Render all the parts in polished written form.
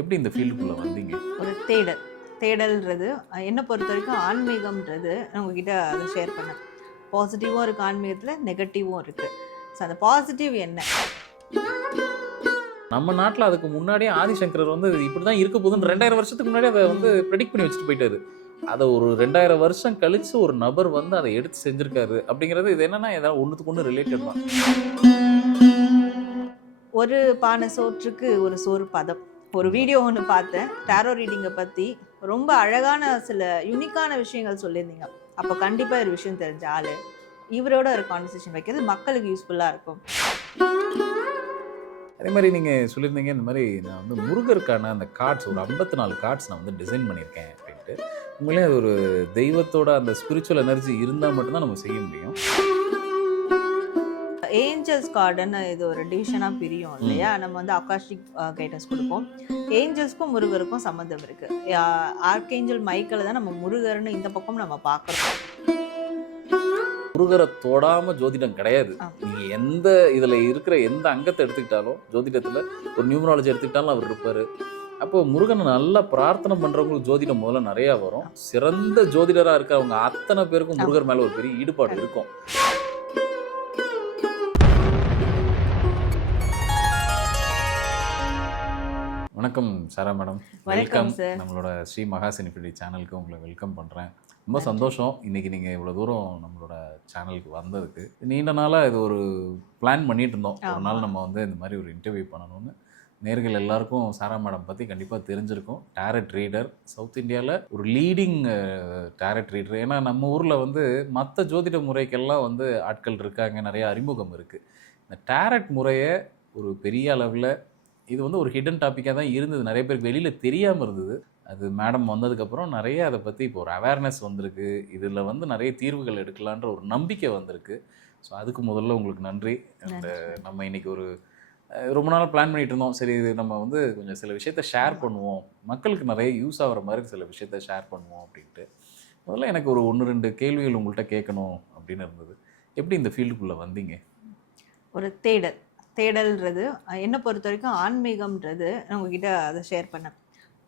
எப்படி இந்த ஃபீல்டுக்குள்ள வந்தீங்க? ஒரு தேடல்ன்றது என்னை பொறுத்த வரைக்கும் ஆன்மீகம்ன்றது நான் உங்ககிட்ட அதை ஷேர் பண்ணேன். பாசிட்டிவும் இருக்குது ஆன்மீகத்தில், நெகட்டிவும் இருக்குது. ஸோ அந்த பாசிட்டிவ் என்ன? நம்ம நாட்டுல அதுக்கு முன்னாடியே ஆதிசங்கரர் வந்து இப்படிதான் இருக்க போகுதுன்னு 2000 வருஷத்துக்கு முன்னாடி அதை வந்து ப்ரெடிக்ட் பண்ணி வச்சுட்டு போயிட்டாரு. அதை ஒரு 2000 வருஷம் கழிச்சு ஒரு நபர் வந்து அதை எடுத்து செஞ்சிருக்காரு அப்படிங்கிறது இது என்னன்னா ஏதாவது ஒண்ணுத்துக்கு ஒண்ணு ரிலேட்டட் தான். ஒரு பானை சோற்றுக்கு ஒரு சோறு பதம். ஒரு வீடியோ ஒன்று பார்த்தேன், டேரோ ரீடிங்கை பற்றி. ரொம்ப அழகான சில யுனிக்கான விஷயங்கள் சொல்லியிருந்தீங்க. அப்போ கண்டிப்பாக ஒரு விஷயம் தெரிஞ்ச ஆள் இவரோட ஒரு கான்வர்சேஷன் வைக்கிறது மக்களுக்கு யூஸ்ஃபுல்லாக இருக்கும். அதே மாதிரி நீங்க சொல்லியிருந்தீங்க இந்த மாதிரி நான் வந்து முருகருக்கான அந்த கார்ட்ஸ் ஒரு 54 கார்ட்ஸ் நான் வந்து டிசைன் பண்ணியிருக்கேன் அப்படின்ட்டு. உண்மையிலே அது ஒரு தெய்வத்தோட அந்த ஸ்பிரிச்சுவல் எனர்ஜி இருந்தால் மட்டும்தான் நம்ம செய்ய முடியும். ஏஞ்சல்ஸ் கார்டுன்னு இது ஒரு டிவிஷனாக பிரியும் இல்லையா? நம்ம வந்து அகாஷிக் கைடன்ஸ் கொடுப்போம். ஏஞ்சல்ஸ்க்கும் முருகருக்கும் சம்மந்தம் இருக்கு. ஆர்கேஞ்சல் மைக்கேல் தான் நம்ம முருகர்னு இந்த பக்கம் நம்ம பார்க்குறோம். முருகரை தொடாம ஜோதிடம் கிடையாது. நீங்க எந்த இதுல இருக்கிற எந்த அங்கத்தை எடுத்துக்கிட்டாலும், ஜோதிடத்துல ஒரு நியூமராலஜி எடுத்துக்கிட்டாலும் அவர் இருப்பாரு. அப்போ முருகனை நல்லா பிரார்த்தனை பண்றவங்களுக்கு ஜோதிடம் முதல்ல நிறைய வரும். சிறந்த ஜோதிடரா இருக்கிறவங்க அத்தனை பேருக்கும் முருகர் மேல ஒரு பெரிய ஈடுபாடு இருக்கும். வணக்கம் சாரா மேடம். வெல்கம். நம்மளோட ஸ்ரீ மகாசினிபிடி சேனலுக்கு உங்களை வெல்கம் பண்ணுறேன். ரொம்ப சந்தோஷம் இன்னைக்கு நீங்கள் இவ்வளோ தூரம் நம்மளோட சேனலுக்கு வந்ததுக்கு. நீண்ட நாளாக இது ஒரு பிளான் பண்ணிட்டு இருந்தோம். ஒரு நாள் நம்ம வந்து இந்த மாதிரி ஒரு இன்டர்வியூ பண்ணணும்னு. நேர்கள் எல்லாருக்கும் சாரா மேடம் பற்றி கண்டிப்பாக தெரிஞ்சிருக்கும். டேரட் ரீடர், சவுத் இந்தியாவில் ஒரு லீடிங் டேரட் ரீடர். ஏன்னா நம்ம ஊரில் வந்து மற்ற ஜோதிட முறைக்கெல்லாம் வந்து ஆட்கள் இருக்காங்க, நிறைய அறிமுகம் இருக்குது. இந்த டேரட் முறையை ஒரு பெரிய அளவில் இது வந்து ஒரு ஹிடன் டாப்பிக்காக தான் இருந்தது, நிறைய பேருக்கு வெளியில் தெரியாமல் இருந்தது. அது மேடம் வந்ததுக்கப்புறம் நிறைய அதை பற்றி இப்போ ஒரு அவேர்னஸ் வந்திருக்கு. இதில் வந்து நிறைய தீர்வுகள் எடுக்கலான்ற ஒரு நம்பிக்கை வந்திருக்கு. ஸோ அதுக்கு முதல்ல உங்களுக்கு நன்றி. அந்த நம்ம இன்றைக்கி ஒரு ரொம்ப நாள் பிளான் பண்ணிகிட்டு இருந்தோம். சரி, இது நம்ம வந்து கொஞ்சம் சில விஷயத்த ஷேர் பண்ணுவோம், மக்களுக்கு நிறைய யூஸ் ஆகிற மாதிரி சில விஷயத்த ஷேர் பண்ணுவோம் அப்படின்ட்டு. முதல்ல எனக்கு ஒரு 1-2 கேள்விகள் உங்கள்கிட்ட கேட்கணும் அப்படின்னு இருந்தது. எப்படி இந்த ஃபீல்டுக்குள்ளே வந்தீங்க? ஒரு தேடல்ன்றது என்னை பொறுத்த வரைக்கும் ஆன்மீகம்ன்றது நான் உங்ககிட்ட அதை ஷேர் பண்ணேன்.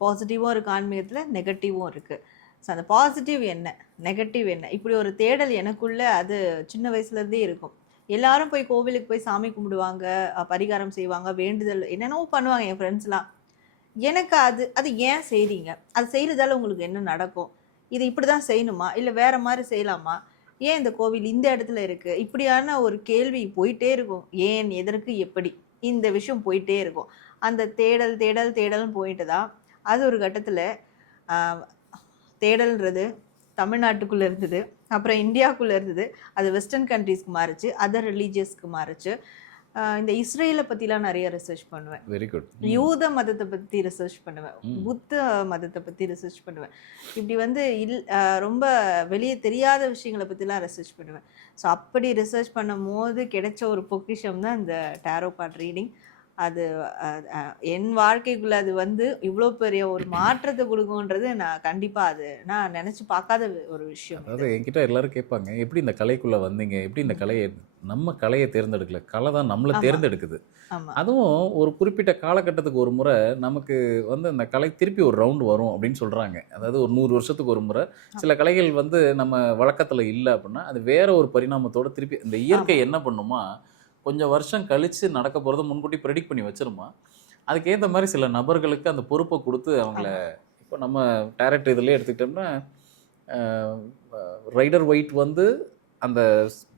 பாசிட்டிவும் இருக்குது ஆன்மீகத்தில், நெகட்டிவும் இருக்குது. ஸோ அந்த பாசிட்டிவ் என்ன, நெகட்டிவ் என்ன, இப்படி ஒரு தேடல் எனக்குள்ளே அது சின்ன வயசுலேருந்தே இருக்கும். எல்லாரும் போய் கோவிலுக்கு போய் சாமி கும்பிடுவாங்க, பரிகாரம் செய்வாங்க, வேண்டுதல் என்னென்னவோ பண்ணுவாங்க என் ஃப்ரெண்ட்ஸ்லாம். எனக்கு அது ஏன் செய்கிறீங்க, அது செய்கிறதால உங்களுக்கு என்ன நடக்கும், இது இப்படி தான் செய்யணுமா இல்லை வேறு மாதிரி செய்யலாமா, ஏன் இந்த கோவில் இந்த இடத்துல இருக்குது, இப்படியான ஒரு கேள்வி போயிட்டே இருக்கும். ஏன், எதற்கு, எப்படி, இந்த விஷயம் போயிட்டே இருக்கும். அந்த தேடல்னு போயிட்டு தான் அது ஒரு கட்டத்தில் தேடல்ன்றது தமிழ்நாட்டுக்குள்ளே இருந்தது, அப்புறம் இந்தியாவுக்குள்ளே இருந்தது, அது வெஸ்டர்ன் கண்ட்ரீஸ்க்கு மாறிச்சு, அதர் ரிலீஜியஸ்க்கு மாறிச்சு. இந்த இஸ்ரேலை பற்றிலாம் நிறைய ரிசர்ச் பண்ணுவேன். Very good. யூத மதத்தை பற்றி ரிசர்ச் பண்ணுவேன், புத்த மதத்தை பற்றி ரிசர்ச் பண்ணுவேன். இப்படி வந்து ரொம்ப வெளியே தெரியாத விஷயங்களை பற்றிலாம் ரிசர்ச் பண்ணுவேன். ஸோ அப்படி ரிசர்ச் பண்ணும் போது கிடைச்ச ஒரு பொக்கிஷம் தான் இந்த டேரோ கார்ட் ரீடிங். அது என் வாழ்க்கைக்குள்ளே அது வந்து இவ்வளோ பெரிய ஒரு மாற்றத்தை கொடுக்கும்ன்றது நான் கண்டிப்பாக அது நான் நினச்சி பார்க்காத ஒரு விஷயம். அதாவது என்கிட்ட எல்லாரும் கேட்பாங்க, எப்படி இந்த கலைக்குள்ளே வந்தீங்க, எப்படி இந்த கலையை நம்ம கலையை தேர்ந்தெடுக்கல, கலை தான் நம்மளை தேர்ந்தெடுக்குது. அதுவும் ஒரு குறிப்பிட்ட காலகட்டத்துக்கு ஒரு முறை நமக்கு வந்து அந்த கலை திருப்பி ஒரு ரவுண்டு வரும் அப்படின்னு சொல்கிறாங்க. அதாவது ஒரு 100 வருஷத்துக்கு ஒரு முறை சில கலைகள் வந்து நம்ம வழக்கத்தில் இல்லை அப்படின்னா அது வேற ஒரு பரிணாமத்தோடு திருப்பி இந்த இயற்கை என்ன பண்ணுமா, கொஞ்சம் வருஷம் கழித்து நடக்க போகிறத முன்கூட்டி ப்ரெடிக்ட் பண்ணி வச்சிருமா. அதுக்கேற்ற மாதிரி சில நபர்களுக்கு அந்த பொறுப்பை கொடுத்து அவங்கள, இப்போ நம்ம டேரக்ட் இதிலே எடுத்துக்கிட்டோம்னா ரைடர் ஒயிட் வந்து அந்த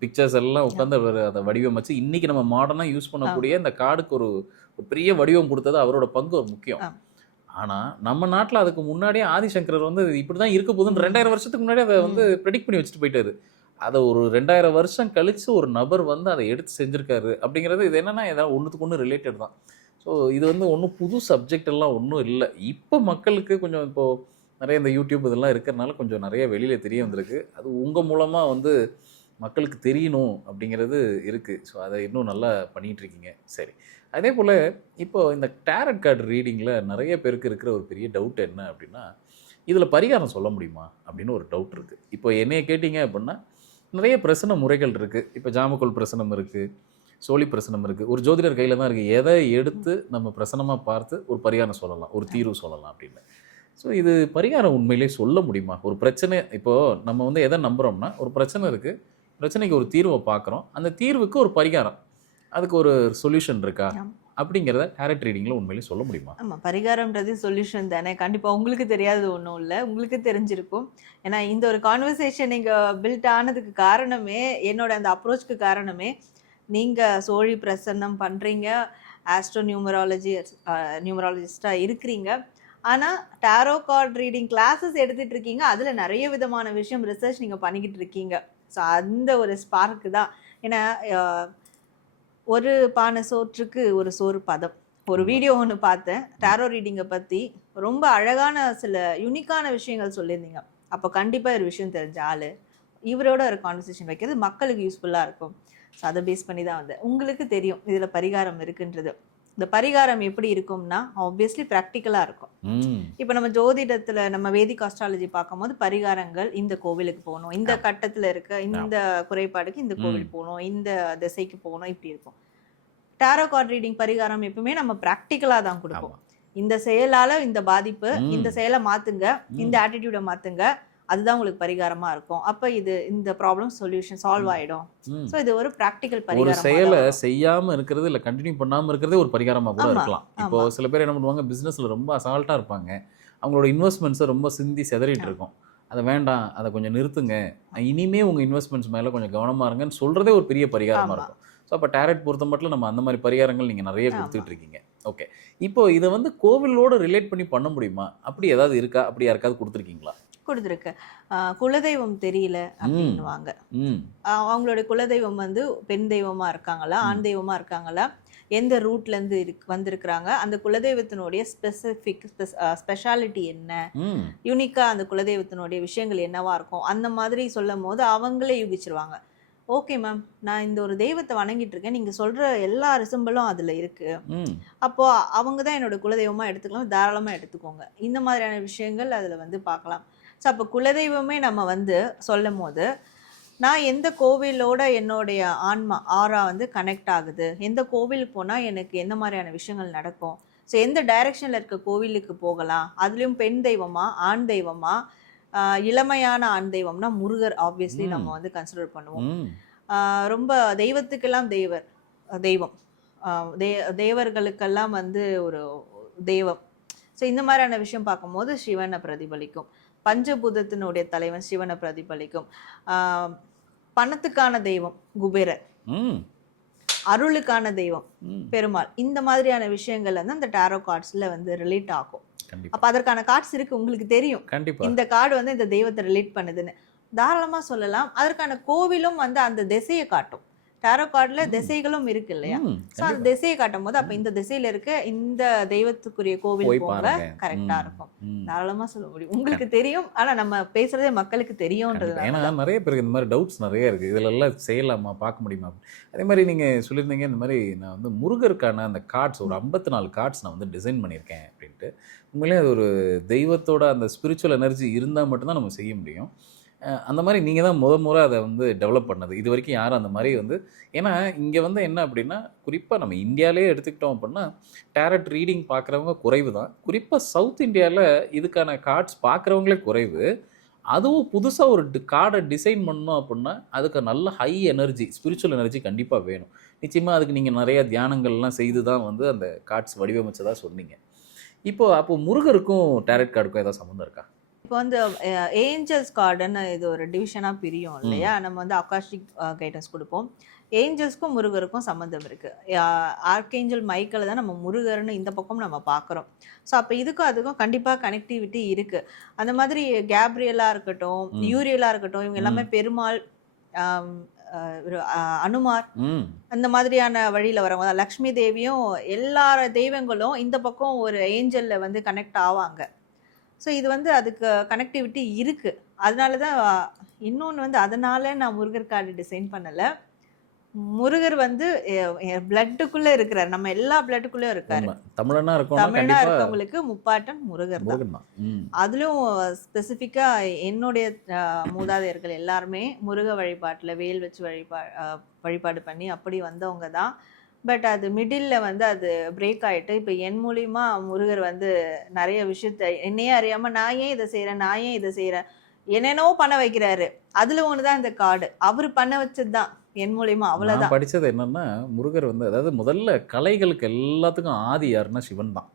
பிக்சர்ஸ் எல்லாம் உட்காந்து அதை வடிவமைச்சு இன்றைக்கி நம்ம மாடர்னாக யூஸ் பண்ணக்கூடிய இந்த கார்டுக்கு ஒரு பெரிய வடிவம் கொடுத்தது அவரோட பங்கு ஒரு முக்கியம். ஆனால் நம்ம நாட்டில் அதுக்கு முன்னாடியே ஆதிசங்கரர் வந்து இப்படி தான் இருக்க போகுதுன்னு 2000 வருஷத்துக்கு முன்னாடி அதை வந்து ப்ரெடிக்ட் பண்ணி வச்சுட்டு போயிட்டாரு. அதை ஒரு 2000 வருஷம் கழித்து ஒரு நபர் வந்து அதை எடுத்து செஞ்சுருக்காரு அப்படிங்கிறது இது என்னென்னா ஏதாவது ஒன்றுத்துக்கு ஒன்று ரிலேட்டட் தான். ஸோ இது வந்து ஒன்றும் புது சப்ஜெக்ட் எல்லாம் ஒன்றும் இல்லை. இப்போ மக்களுக்கு கொஞ்சம் இப்போது நிறைய இந்த யூடியூப் இதெல்லாம் இருக்கிறனால கொஞ்சம் நிறைய வெளியில் தெரிய வந்திருக்கு. அது உங்கள் மூலமாக வந்து மக்களுக்கு தெரியணும் அப்படிங்கிறது இருக்குது. ஸோ அதை இன்னும் நல்லா பண்ணிகிட்ருக்கீங்க. சரி, அதே போல் இப்போ இந்த டேரட் கார்டு ரீடிங்கில் நிறைய பேருக்கு இருக்கிற ஒரு பெரிய டவுட் என்ன அப்படின்னா, இதில் பரிகாரம் சொல்ல முடியுமா அப்படின்னு ஒரு டவுட் இருக்குது. இப்போ என்னைய கேட்டிங்க அப்படின்னா நிறைய பிரசன முறைகள் இருக்குது. இப்போ ஜாமக்கோல் பிரசனம் இருக்குது, சோழி பிரசனம் இருக்குது, ஒரு ஜோதிடர் கையில் தான் இருக்குது. எதை எடுத்து நம்ம பிரசனமாக பார்த்து ஒரு பரிகாரம் சொல்லலாம், ஒரு தீர்வு சொல்லலாம் அப்படின்னு. ஸோ இது பரிகாரம் உண்மையிலேயே சொல்ல முடியுமா? ஒரு பிரச்சனை இப்போது நம்ம வந்து எதை நம்புகிறோம்னா, ஒரு பிரச்சனை இருக்குது, பிரச்சனைக்கு ஒரு தீர்வை பார்க்குறோம், அந்த தீர்வுக்கு ஒரு பரிகாரம், அதுக்கு ஒரு சொல்யூஷன் இருக்கா அப்படிங்கிறத டேரட் ரீடிங்கில் உண்மையிலேயே சொல்ல முடியுமா? ஆமாம், பரிகாரம்ன்றது சொல்யூஷன் தானே. கண்டிப்பாக உங்களுக்கு தெரியாதது ஒன்றும் இல்லை, உங்களுக்கு தெரிஞ்சிருக்கும். ஏன்னா இந்த ஒரு கான்வர்சேஷன் நீங்கள் பில்ட் ஆனதுக்கு காரணமே, என்னோட அந்த அப்ரோச்சுக்கு காரணமே, நீங்கள் சோழி பிரசன்னம் பண்ணுறீங்க, ஆஸ்ட்ரோ நியூமராலஜிஸ்டாக இருக்கிறீங்க, ஆனால் டாரோ கார்ட் ரீடிங் கிளாஸஸ் எடுத்துகிட்டு இருக்கீங்க, அதில் நிறைய விதமான விஷயம் ரிசர்ச் நீங்கள் பண்ணிக்கிட்டு இருக்கீங்க. ஸோ அந்த ஒரு ஸ்பார்க்கு தான். ஏன்னா ஒரு பானை சோற்றுக்கு ஒரு சோறு பதம். ஒரு வீடியோ ஒன்று பார்த்தேன் டாரோ ரீடிங்கை பற்றி, ரொம்ப அழகான சில யூனிக்கான விஷயங்கள் சொல்லியிருந்தீங்க. அப்போ கண்டிப்பாக ஒரு விஷயம் தெரிஞ்ச ஆள் இவரோட ஒரு கான்வர்சேஷன் வைக்கிறது மக்களுக்கு யூஸ்ஃபுல்லாக இருக்கும். ஸோ அதை பேஸ் பண்ணி தான் வந்தேன். உங்களுக்கு தெரியும் இதில் பரிகாரம் இருக்குன்றது. இந்த பரிகாரம் எப்படி இருக்கும்னா ஆப்வியஸ்லி ப்ராக்டிக்கலாக இருக்கும். இப்போ நம்ம ஜோதிடத்தில் நம்ம வேதிக் ஆஸ்ட்ராலஜி பார்க்கும்போது பரிகாரங்கள், இந்த கோவிலுக்கு போகணும், இந்த கட்டத்தில் இருக்க இந்த குறைபாடுக்கு இந்த கோவில் போகணும், இந்த திசைக்கு போகணும், இப்படி இருக்கும். டாரோ கார்ட் ரீடிங் பரிகாரம் எப்பவுமே நம்ம ப்ராக்டிக்கலாக தான் கொடுப்போம். இந்த செயலால் இந்த பாதிப்பு, இந்த செயலை மாற்றுங்க, இந்த ஆட்டிடியூடை மாற்றுங்க, அதுதான் உங்களுக்கு பரிகாரமா இருக்கும். அப்ப இது இந்த ப்ராப்ளம் சொல்யூஷன் சால்வ் ஆயிடும். சோ இது ஒரு பிராக்டிகல் பரிகாரம். ஒரு செயலை செய்யாம இருக்கிறது இல்ல கண்டினியூ பண்ணாம இருக்கிறதே ஒரு பரிகாரமா கூட இருக்கலாம். இப்போ சில பேர் என்ன பண்ணுவாங்க, பிசினஸ்ல ரொம்ப அசால்ட்டா இருப்பாங்க, அவங்களோட இன்வெஸ்ட்மெண்ட்ஸை ரொம்ப சிந்தி செதறிட்டு இருக்கும். அதை வேண்டாம், அதை கொஞ்சம் நிறுத்துங்க, இனிமே உங்க இன்வெஸ்ட்மெண்ட்ஸ் மேல கொஞ்சம் கவனமா இருங்கன்னு சொல்றதே ஒரு பெரிய பரிகாரமா இருக்கும். ஸோ அப்போ டேரட் பொறுத்த மட்டும் நம்ம அந்த மாதிரி பரிகாரங்கள் நீங்கள் நிறைய கொடுத்துட்டு இருக்கீங்க. ஓகே, இப்போ இதை வந்து கோவிலோட ரிலேட் பண்ணி பண்ண முடியுமா? அப்படி ஏதாவது இருக்கா? அப்படி யாருக்காவது கொடுத்துருக்கீங்களா? கொடுத்துருக்கு. குலதெய்வம் தெரியல அப்படின்னுவாங்க. அவங்களுடைய குலதெய்வம் வந்து பெண் தெய்வமா இருக்காங்களா, ஆண் தெய்வமா இருக்காங்களா, எந்த ரூட்ல இருந்து வந்திருக்கிறாங்க, அந்த குலதெய்வத்தினுடைய ஸ்பெஷாலிட்டி என்ன, யூனிக்கா அந்த குலதெய்வத்தினுடைய விஷயங்கள் என்னவா இருக்கும், அந்த மாதிரி சொல்லும் போது அவங்களே யூகிச்சிருவாங்க. ஓகே மேம், நான் இந்த ஒரு தெய்வத்தை வணங்கிட்டு இருக்கேன், நீங்க சொல்ற எல்லா ரிசம்பிளும் அதுல இருக்கு, அப்போ அவங்க தான் என்னோட குலதெய்வமா எடுத்துக்கலாம், தாராளமா எடுத்துக்கோங்க. இந்த மாதிரியான விஷயங்கள் அதுல வந்து பார்க்கலாம். ஸோ அப்போ குலதெய்வமே நம்ம வந்து சொல்லும் போது, நான் எந்த கோவிலோட என்னுடைய ஆன்மா ஆரா வந்து கனெக்ட் ஆகுது, எந்த கோவிலுக்கு போனால் எனக்கு எந்த மாதிரியான விஷயங்கள் நடக்கும், ஸோ எந்த டைரெக்ஷனில் இருக்க கோவிலுக்கு போகலாம், அதுலேயும் பெண் தெய்வமா ஆண் தெய்வமா, இளமையான ஆண் தெய்வம்னா முருகர் ஆப்வியஸ்லி நம்ம வந்து கன்சிடர் பண்ணுவோம். ரொம்ப தெய்வத்துக்கெல்லாம் தெய்வம், தேவர்களுக்கெல்லாம் வந்து ஒரு தெய்வம். ஸோ இந்த மாதிரியான விஷயம் பார்க்கும்போது சிவனை பிரதிபலிக்கும், பஞ்சபூதத்தினுடைய தலைவன் சிவனை பிரதிபலிக்கும், பணத்துக்கான தெய்வம் குபேரர், அருளுக்கான தெய்வம் பெருமாள். இந்த மாதிரியான விஷயங்கள் வந்து அந்த டாரோ கார்ட்ஸ்ல வந்து ரிலேட் ஆகும். அப்ப அதற்கான கார்ட்ஸ் இருக்கு, உங்களுக்கு தெரியும் இந்த கார்டு வந்து இந்த தெய்வத்தை ரிலேட் பண்ணுதுன்னு தாராளமா சொல்லலாம். அதற்கான கோவிலும் வந்து அந்த திசையை காட்டும். டாரோ கார்டுல திசைகளும் இருக்கு இல்லையா, சோ அந்த திசையை காட்டும் போது அப்ப இந்த திசையில இருக்க இந்த தெய்வத்துக்குரிய கோவில் போங்க, கரெக்டா இருக்கும். தாராளமா சொல்ல முடியும், உங்களுக்கு தெரியும். ஆனா நம்ம பேசுறதே மக்களுக்கு தெரியும்ன்றது. ஏன்னா நிறைய பேருக்கு இந்த மாதிரி டவுட்ஸ் நிறைய இருக்கு, இதுல எல்லாம் செய்யலாமா, பார்க்க முடியுமா? அதே மாதிரி நீங்க சொல்லியிருந்தீங்க, இந்த மாதிரி நான் வந்து முருகருக்கான அந்த கார்ட்ஸ் ஒரு 54 கார்ட்ஸ் நான் வந்து டிசைன் பண்ணியிருக்கேன் அப்படின்ட்டு. உண்மையிலே அது ஒரு தெய்வத்தோட அந்த ஸ்பிரிச்சுவல் எனர்ஜி இருந்தால் மட்டும்தான் நம்ம செய்ய முடியும். அந்த மாதிரி நீங்கள் தான் முறை அதை வந்து டெவலப் பண்ணது. இது வரைக்கும் யாரும் அந்த மாதிரி வந்து, ஏன்னா இங்கே வந்து என்ன அப்படின்னா, குறிப்பாக நம்ம இந்தியாவிலே எடுத்துக்கிட்டோம் அப்படின்னா டேரட் ரீடிங் பார்க்குறவங்க குறைவு தான். குறிப்பாக சவுத் இந்தியாவில் இதுக்கான கார்ட்ஸ் பார்க்குறவங்களே குறைவு. அதுவும் புதுசாக ஒரு கார்டை டிசைன் பண்ணோம் அப்படின்னா அதுக்கு நல்ல ஹை எனர்ஜி, ஸ்பிரிச்சுவல் எனர்ஜி கண்டிப்பாக வேணும். நிச்சயமாக அதுக்கு நீங்கள் நிறைய தியானங்கள்லாம் செய்து தான் வந்து அந்த கார்ட்ஸ் வடிவமைச்சதாக சொன்னீங்க. அப்போ முருகருக்கும் டேரட் கார்டுக்கும் ஏதாவது சம்மந்தம் இருக்கா? இப்போ வந்து ஏஞ்சல்ஸ் கார்டுன்னு இது ஒரு டிவிஷனாக பிரியும் இல்லையா, நம்ம வந்து அகாஷிக் கைடன்ஸ் கொடுப்போம். ஏஞ்சல்ஸ்க்கும் முருகருக்கும் சம்மந்தம் இருக்குது. ஆர்கேஞ்சல் மைக்கேல் தான் நம்ம முருகர்னு இந்த பக்கம் நம்ம பார்க்குறோம். ஸோ அப்போ இதுக்கும் அதுக்கும் கண்டிப்பாக கனெக்டிவிட்டி இருக்குது. அந்த மாதிரி கேப்ரியலாக இருக்கட்டும், யூரியலாக இருக்கட்டும், இவங்க எல்லாமே பெருமாள், அனுமார், அந்த மாதிரியான வழியில் வரவங்க. லக்ஷ்மி தேவியும் எல்லா தெய்வங்களும் இந்த பக்கம் ஒரு ஏஞ்சலில் வந்து கனெக்ட் ஆவாங்க. ஸோ இது வந்து அதுக்கு கனெக்டிவிட்டி இருக்குது. அதனால தான் இன்னொன்று வந்து அதனால நான் முருகர் கார்டு டிசைன் பண்ணலை. முருகர் வந்து பிளட்டுக்குள்ள இருக்கிறார், நம்ம எல்லா பிளட்டுக்குள்ளயும் இருக்காரு. உண்மை. தமிழனா இருக்கோம்னா தமிழா கண்டிப்பா இருக்கவங்களுக்கு முப்பாட்டன் முருகர் தான். முருகன் தான். அதுலயும் ஸ்பெசிஃபிக்கா என்னுடைய மூதாதையர்கள் எல்லாருமே முருக வழிபாட்டுல வேல் வச்சு வழிபாடு பண்ணி அப்படி வந்தவங்க தான். பட் அது மிடில்ல வந்து அது பிரேக் ஆயிட்டு இப்போ என் மூலியமா முருகர் வந்து நிறைய விஷயத்த என்னையே அறியாம நான் ஏன் இதை செய்றேன், நான் ஏன் இதை செய்றேன், என்னென்னவோ பண்ண வைக்கிறாரு. அதுல ஒண்ணுதான் இந்த கார்டு, அவர் பண்ண வச்சதுதான் என் மூலியமா, நான் அவ்வளவுதான். படிச்சது என்னன்னா, முருகர் வந்து அதாவது முதல்ல கலைகளுக்கு எல்லாத்துக்கும் ஆதி யாருன்னா சிவன் தான்.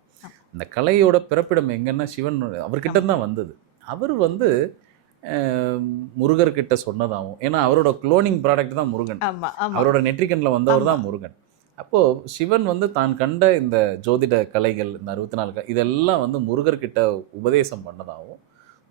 இந்த கலையோட பிறப்பிடம் எங்கன்னா சிவன் அவர்கிட்ட தான் வந்தது. அவர் வந்து முருகர்கிட்ட சொன்னதாகவும், ஏன்னா அவரோட குளோனிங் ப்ராடக்ட் தான் முருகன். ஆமா ஆமா அவரோட நெற்றிக்கண்ணில் வந்தவர் தான் முருகன். அப்போது சிவன் வந்து தான் கண்ட இந்த ஜோதிட கலைகள், இந்த 64 இதெல்லாம் வந்து முருகர்கிட்ட உபதேசம் பண்ணதாகவும்,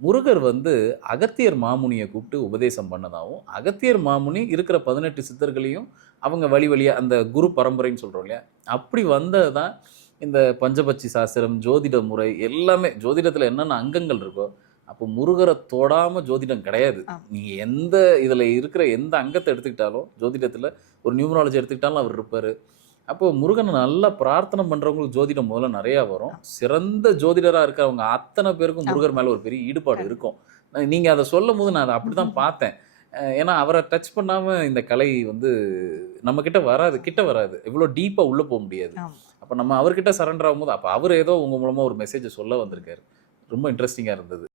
முருகர் வந்து அகத்தியர் மாமுனியை கூப்பிட்டு உபதேசம் பண்ணதாகவும், அகத்தியர் மாமுனி இருக்கிற 18 சித்தர்களையும் அவங்க வழி வழியாக அந்த குரு பரம்பரைன்னு சொல்கிறோம் இல்லையா, அப்படி வந்தது தான் இந்த பஞ்சபட்சி சாஸ்திரம், ஜோதிட முறை எல்லாமே. ஜோதிடத்தில் என்னென்ன அங்கங்கள் இருக்கோ, அப்போ முருகரை தொடாமல் ஜோதிடம் கிடையாது. நீங்கள் எந்த இதில் இருக்கிற எந்த அங்கத்தை எடுத்துக்கிட்டாலும், ஜோதிடத்தில் ஒரு நியூமராலஜி எடுத்துக்கிட்டாலும் அவர் இருப்பார். அப்போது முருகனை நல்லா பிரார்த்தனை பண்ணுறவங்களுக்கு ஜோதிடம் முதல்ல நிறையா வரும். சிறந்த ஜோதிடராக இருக்கிறவங்க அத்தனை பேருக்கும் முருகர் மேலே ஒரு பெரிய ஈடுபாடு இருக்கும். நீங்கள் அதை சொல்லும் போது நான் அதை அப்படி தான் பார்த்தேன். ஏன்னா அவரை டச் பண்ணாமல் இந்த கலை வந்து நம்மக்கிட்ட வராது, கிட்ட வராது, எவ்வளோ டீப்பாக உள்ளே போக முடியாது. அப்போ நம்ம அவர்கிட்ட சரண்டர் ஆகும்போது அப்போ அவர் ஏதோ உங்கள் மூலமாக ஒரு மெசேஜை சொல்ல வந்திருக்காரு. ரொம்ப இன்ட்ரெஸ்டிங்காக இருந்தது.